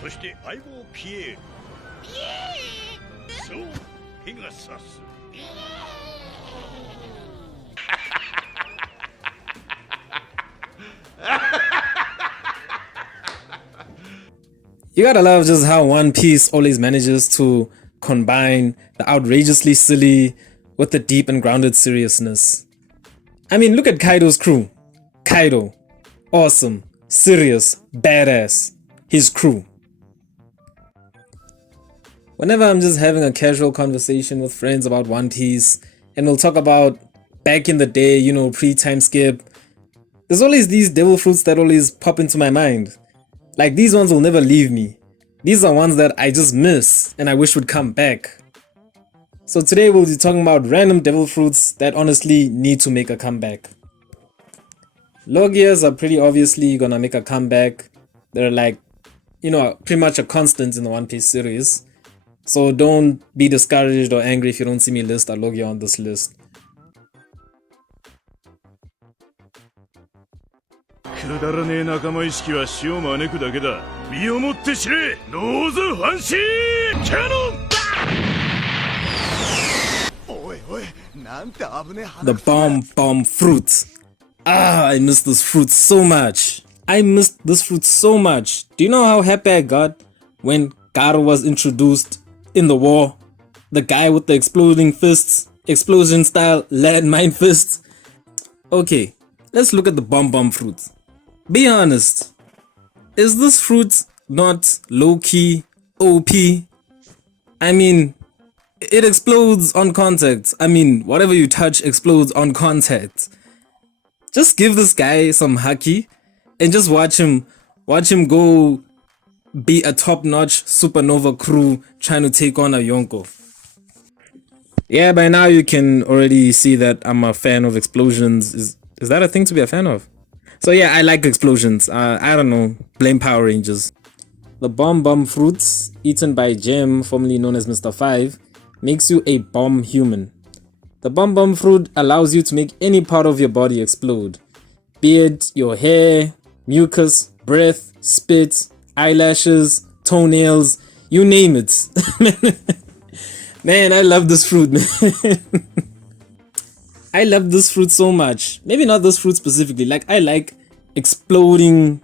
そして相棒ピエール。そう、ペガサス。You gotta love just how One Piece always manages to combine the outrageously silly with the deep and grounded seriousness. I mean, look at Kaido's crew. Kaido, awesome, serious, badass. His crew. Whenever I'm just having a casual conversation with friends about One Piece, and we'll talk about back in the day, you know, pre-time skip, there's always these devil fruits that always pop into my mind. Like, these ones will never leave me. These are ones that I just miss and I wish would come back. So today we'll be talking about random devil fruits that honestly need to make a comeback. Logias are pretty obviously gonna make a comeback. They're like, you know, pretty much a constant in the One Piece series. So don't be discouraged or angry if you don't see me list a Logia on this list. The bomb fruit. Ah, I miss this fruit so much. I missed this fruit so much. Do you know how happy I got when Garo was introduced in the war? The guy with the exploding fists, explosion style landmine fists. Okay, let's look at the bomb fruit. Be honest, is this fruit not low-key OP? I mean, it explodes on contact. I mean, whatever you touch explodes on contact. Just give this guy some haki and just watch him go be a top-notch supernova crew trying to take on a Yonko. Yeah, by now you can already see that I'm a fan of explosions. Is that a thing to be a fan of? So yeah, I like explosions. I don't know, blame Power Rangers. The bomb fruits, eaten by Gem, formerly known as Mr. 5, makes you a bomb human. The bomb fruit allows you to make any part of your body explode. Be it your hair, mucus, breath, spit, eyelashes, toenails, you name it. Man, I love this fruit, man. I love this fruit so much. Maybe not this fruit specifically. Like, I like exploding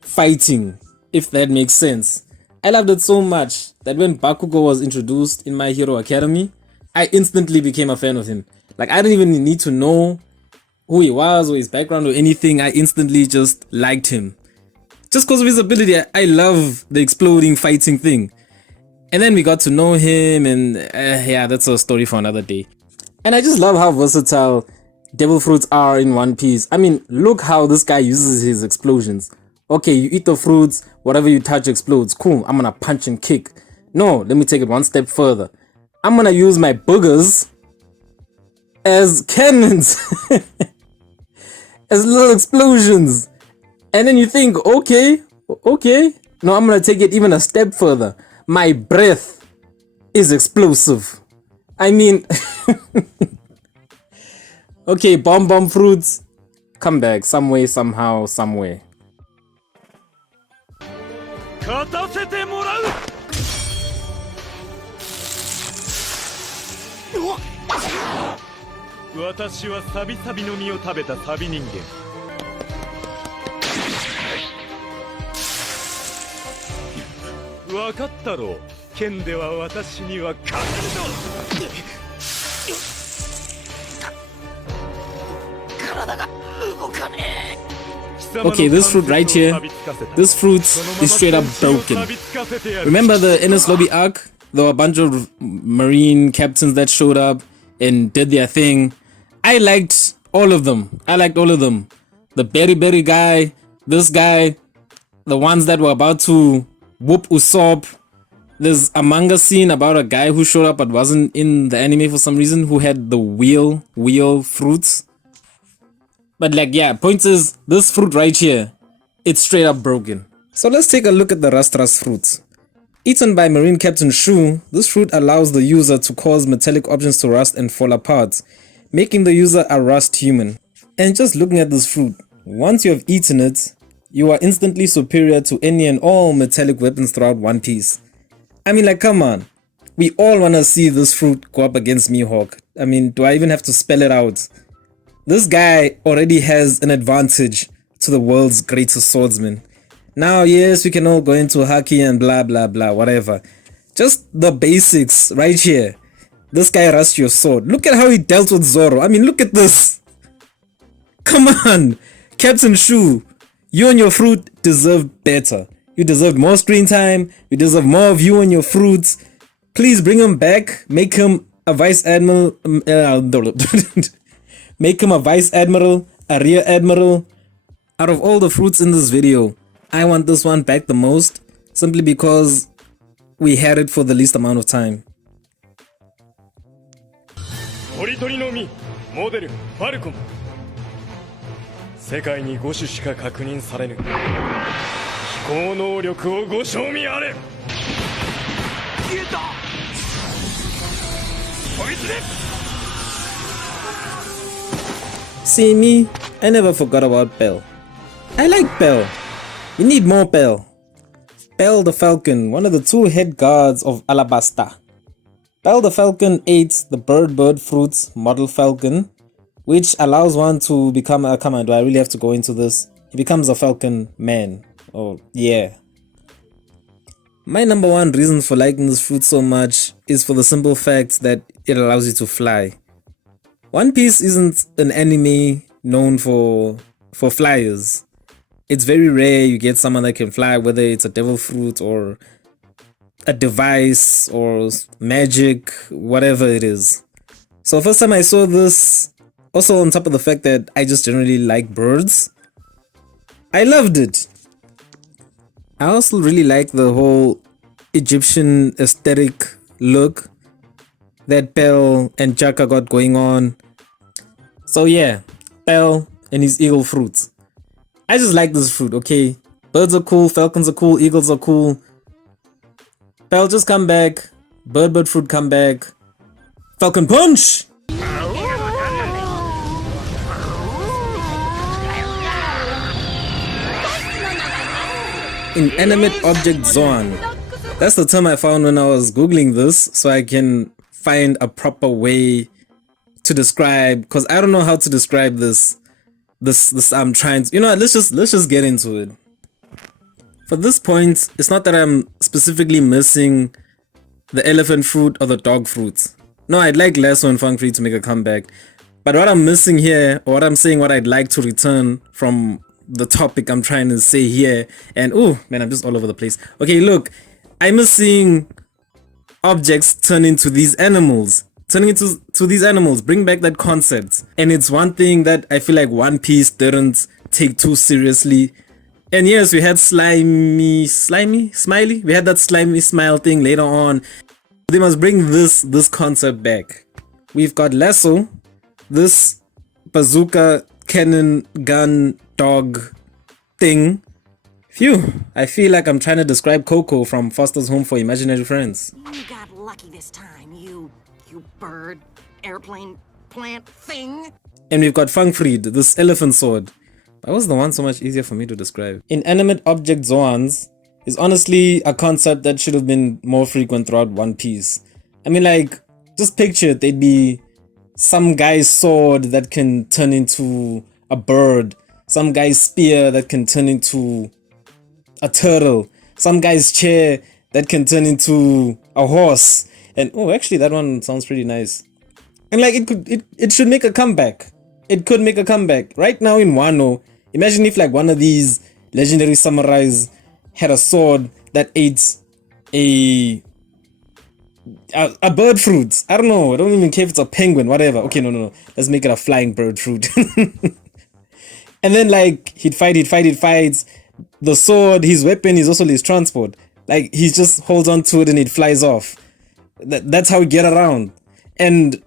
fighting, if that makes sense. I loved it so much that when Bakugo was introduced in My Hero Academy, I instantly became a fan of him. Like, I didn't even need to know who he was or his background or anything. I instantly just liked him. Just because of his ability, I love the exploding fighting thing. And then we got to know him, and yeah, that's a story for another day. And I just love how versatile devil fruits are in One Piece. I mean, look how this guy uses his explosions. Okay, you eat the fruits, whatever you touch explodes. Cool, I'm gonna punch and kick. No, let me take it one step further. I'm gonna use my boogers as cannons. As little explosions. And then you think, okay. No, I'm gonna take it even a step further. My breath is explosive. I mean, okay, bomb fruits, come back some way, somehow, somewhere. Okay, this fruit right here, this fruit is straight up broken. Remember the Enel lobby arc? There were a bunch of marine captains that showed up and did their thing. I liked all of them. The berry guy, this guy, the ones that were about to whoop Usopp. There's a manga scene about a guy who showed up but wasn't in the anime for some reason, who had the wheel fruits. But like, yeah, point is, this fruit right here, it's straight up broken. So let's take a look at the Rastas Fruits. Eaten by Marine Captain Shu, this fruit allows the user to cause metallic objects to rust and fall apart, making the user a rust human. And just looking at this fruit, once you have eaten it, you are instantly superior to any and all metallic weapons throughout One Piece. I mean, like, come on. We all want to see this fruit go up against Mihawk. I mean, do I even have to spell it out? This guy already has an advantage to the world's greatest swordsman. Now, yes, we can all go into haki and blah blah blah, whatever. Just the basics right here. This guy rushed your sword. Look at how he dealt with Zoro. I mean, look at this. Come on, Captain Shu. You and your fruit deserve better. You deserve more screen time. You deserve more of you and your fruits. Please bring him back. Make him a vice admiral. Make him a vice admiral, a rear admiral. Out of all the fruits in this video, I want this one back the most, simply because we had it for the least amount of time. See me? I never forgot about Bell. I like Bell. We need more Bell. Bell the Falcon, one of the two head guards of Alabasta. Bell the Falcon ate the bird fruits model falcon, which allows one to become a command. Do I really have to go into this? He becomes a falcon man. Oh, yeah. My number one reason for liking this fruit so much is for the simple fact that it allows you to fly. One Piece isn't an anime known for flyers. It's very rare you get someone that can fly, whether it's a devil fruit or a device or magic, whatever it is. So first time I saw this, also on top of the fact that I just generally like birds, I loved it. I also really like the whole Egyptian aesthetic look that Bell and Chaka got going on. So yeah, Bell and his eagle fruits. I just like this fruit, okay? Birds are cool, falcons are cool, eagles are cool. Bell, just come back. Bird fruit, come back. Falcon punch! Inanimate object Zoan. That's the term I found when I was googling this, so I can find a proper way to describe, because I don't know how to describe this I'm trying to, let's just get into it. For this point, it's not that I'm specifically missing the elephant fruit or the dog fruit. No, I'd like Lasso and Fang Free to make a comeback, but what I'm missing here, or what I'm saying, what I'd like to return from the topic I'm trying to say here, and oh man, I'm just all over the place. Okay, look, I'm missing objects turn into these animals. Turning into these animals, bring back that concept. And it's one thing that I feel like One Piece didn't take too seriously. And yes, we had Smiley? We had that slimy smile thing later on. They must bring this concept back. We've got Lasso, this bazooka, cannon, gun, dog thing. Phew, I feel like I'm trying to describe Coco from Foster's Home for Imaginary Friends. You got lucky this time, you bird, airplane, plant thing. And we've got Fangfried, this elephant sword. That was the one so much easier for me to describe. Inanimate object Zoans is honestly a concept that should have been more frequent throughout One Piece. I mean, like, just picture it, they'd be some guy's sword that can turn into a bird, some guy's spear that can turn into a turtle, some guy's chair that can turn into a horse. And oh, actually that one sounds pretty nice. And like it should make a comeback. It could make a comeback. Right now in Wano, imagine if like one of these legendary samurais had a sword that ate a bird fruit. I don't know. I don't even care if it's a penguin, whatever. Okay, no. Let's make it a flying bird fruit. And then like he'd fight. The sword, his weapon is also his transport. Like he just holds on to it and it flies off. That's how we get around. And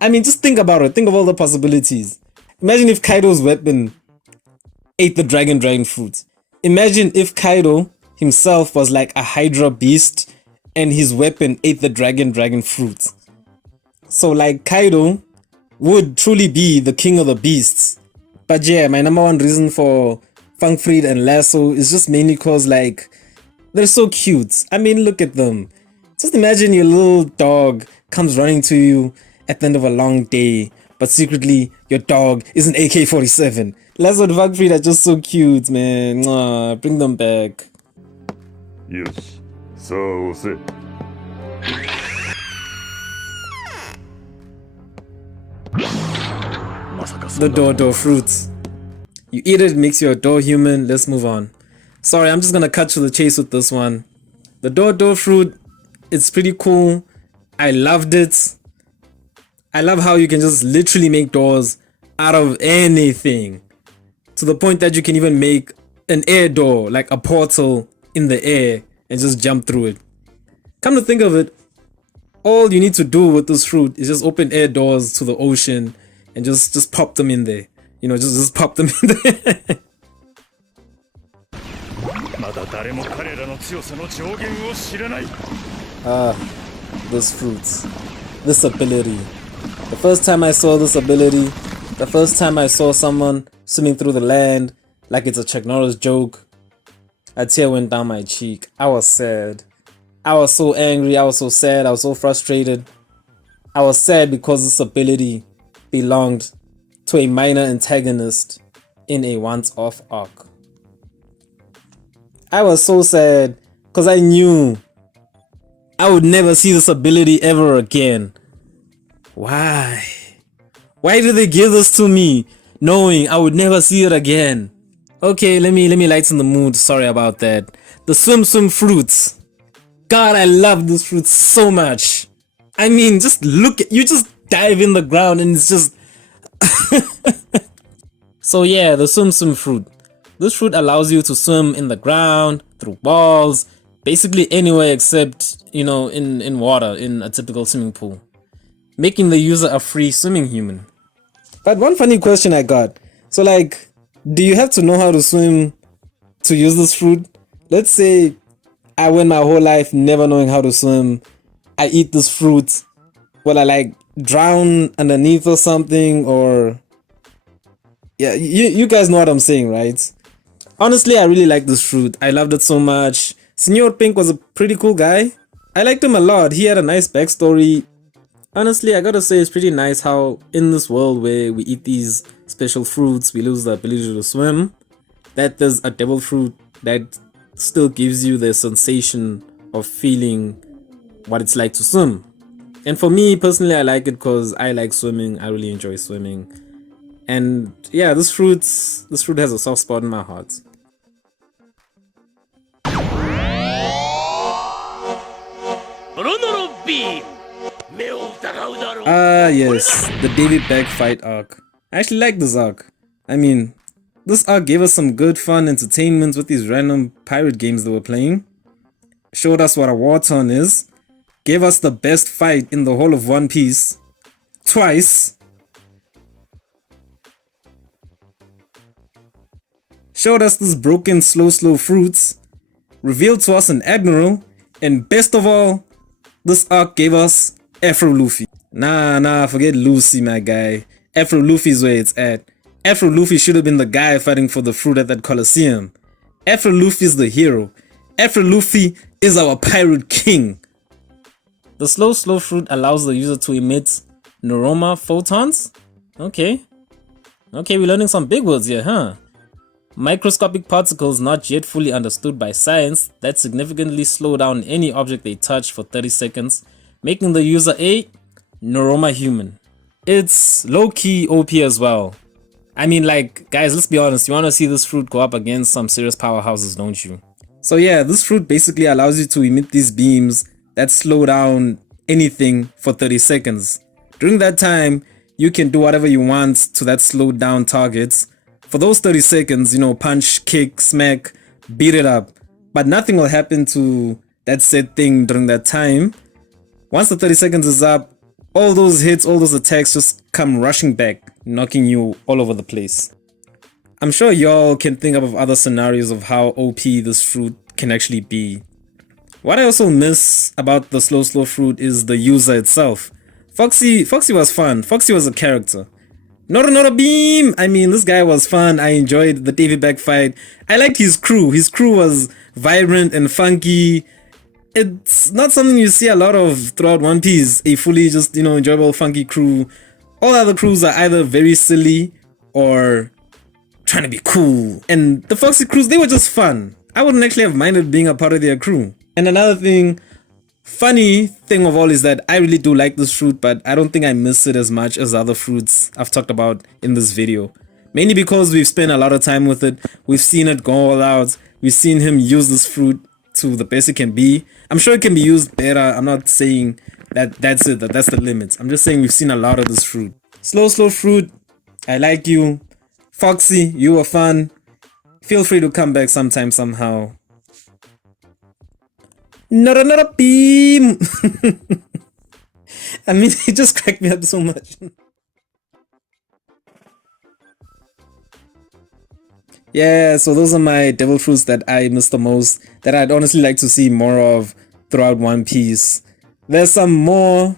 I mean, just think about it. Think of all the possibilities. Imagine if Kaido's weapon ate the dragon fruit. Imagine if Kaido himself was like a Hydra beast and his weapon ate the dragon fruit. So like Kaido would truly be the king of the beasts. But yeah, my number one reason for Fangfried and Lasso is just mainly cause like they're so cute. I mean, look at them. Just imagine your little dog comes running to you at the end of a long day, but secretly your dog is an AK-47. Lasso and Fangfried are just so cute, man. Mwah, bring them back. よし、さあ押せ。The Door fruits. You eat it, it makes you a door human. Let's move on. Sorry, I'm just gonna cut to the chase with this one. The door fruit, it's pretty cool. I loved it. I love how you can just literally make doors out of anything. To the point that you can even make an air door, like a portal in the air, and just jump through it. Come to think of it, all you need to do with this fruit is just open air doors to the ocean and just pop them in there. You know, just pop them in there. This fruits. This ability. The first time I saw this ability, the first time I saw someone swimming through the land like it's a Chuck Norris joke, a tear went down my cheek. I was sad. I was so angry, I was so sad, I was so frustrated. I was sad because this ability belonged to a minor antagonist in a once-off arc. I was so sad because I knew I would never see this ability ever again. Why? Why did they give this to me knowing I would never see it again? Okay, let me lighten the mood. Sorry about that. The swim fruits. God, I love this fruit so much. I mean, just look at you, just dive in the ground and it's just So yeah, the swim fruit. This fruit allows you to swim in the ground, through walls, basically anywhere except, you know, in water, in a typical swimming pool, making the user a free swimming human. But one funny question I got, so like, do you have to know how to swim to use this fruit? Let's say I went my whole life never knowing how to swim. I eat this fruit. Will I like drown underneath or something? Or yeah, you guys know what I'm saying, right? Honestly, I really like this fruit. I loved it so much. Senor Pink was a pretty cool guy. I liked him a lot. He had a nice backstory. Honestly, I gotta say it's pretty nice how in this world where we eat these special fruits, we lose the ability to swim, that there's a devil fruit that still gives you the sensation of feeling what it's like to swim. And for me personally, I like it because I like swimming. I really enjoy swimming. And yeah, this fruit has a soft spot in my heart. Ah yes, the David Bag fight arc. I actually like this arc. I mean, this arc gave us some good fun entertainment with these random pirate games that we're playing. Showed us what a war ton is. Gave us the best fight in the whole of One Piece. Twice. Showed us this broken slow fruits. Revealed to us an Admiral. And best of all, this arc gave us Afro Luffy. Nah, forget Lucy, my guy. Afro Luffy's where it's at. Afro Luffy should have been the guy fighting for the fruit at that Colosseum. Afro Luffy's the hero. Afro Luffy is our pirate king. The slow fruit allows the user to emit neuroma photons. Okay, we're learning some big words here, huh? Microscopic particles not yet fully understood by science that significantly slow down any object they touch for 30 seconds, making the user a neuroma human. It's low-key OP as well. I mean, like, guys, let's be honest, you want to see this fruit go up against some serious powerhouses, don't you? So yeah, this fruit basically allows you to emit these beams that slow down anything for 30 seconds. During that time, you can do whatever you want to that slowed down targets. For those 30 seconds, you know, punch, kick, smack, beat it up. But nothing will happen to that said thing during that time. Once the 30 seconds is up, all those hits, all those attacks just come rushing back, knocking you all over the place. I'm sure y'all can think of other scenarios of how OP this fruit can actually be. What I also miss about the slow fruit is the user itself. Foxy was fun. Foxy was a character. Not a beam! I mean, this guy was fun. I enjoyed the Davy Back fight. I liked his crew. His crew was vibrant and funky. It's not something you see a lot of throughout One Piece. A fully just, enjoyable, funky crew. All other crews are either very silly or trying to be cool. And the Foxy crews, they were just fun. I wouldn't actually have minded being a part of their crew. And another funny thing of all is that I really do like this fruit, but I don't think I miss it as much as other fruits I've talked about in this video. Mainly because we've spent a lot of time with it. We've seen it go all out. We've seen him use this fruit to the best it can be. I'm sure it can be used better. I'm not saying that's it, that's the limit. I'm just saying we've seen a lot of this fruit. Slow fruit, I like you. Foxy, you were fun. Feel free to come back sometime somehow. Not a beam! I mean, it just cracked me up so much. Yeah, so those are my devil fruits that I miss the most, that I'd honestly like to see more of throughout One Piece. There's some more.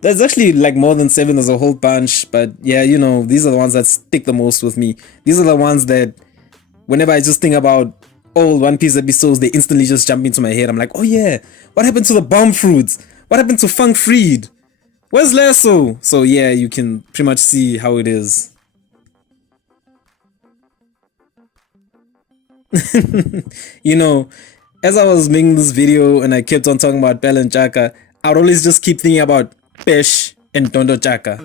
There's actually like more than 7, there's a whole bunch, but yeah, these are the ones that stick the most with me. These are the ones that whenever I just think about old One Piece episodes, they instantly just jump into my head. I'm like, oh yeah, what happened to the bomb fruits? What happened to Funk Freed? Where's Lasso? So yeah, you can pretty much see how it is. As I was making this video and I kept on talking about Bell and Chaka, I would always just keep thinking about Pesh and Tondo Chaka.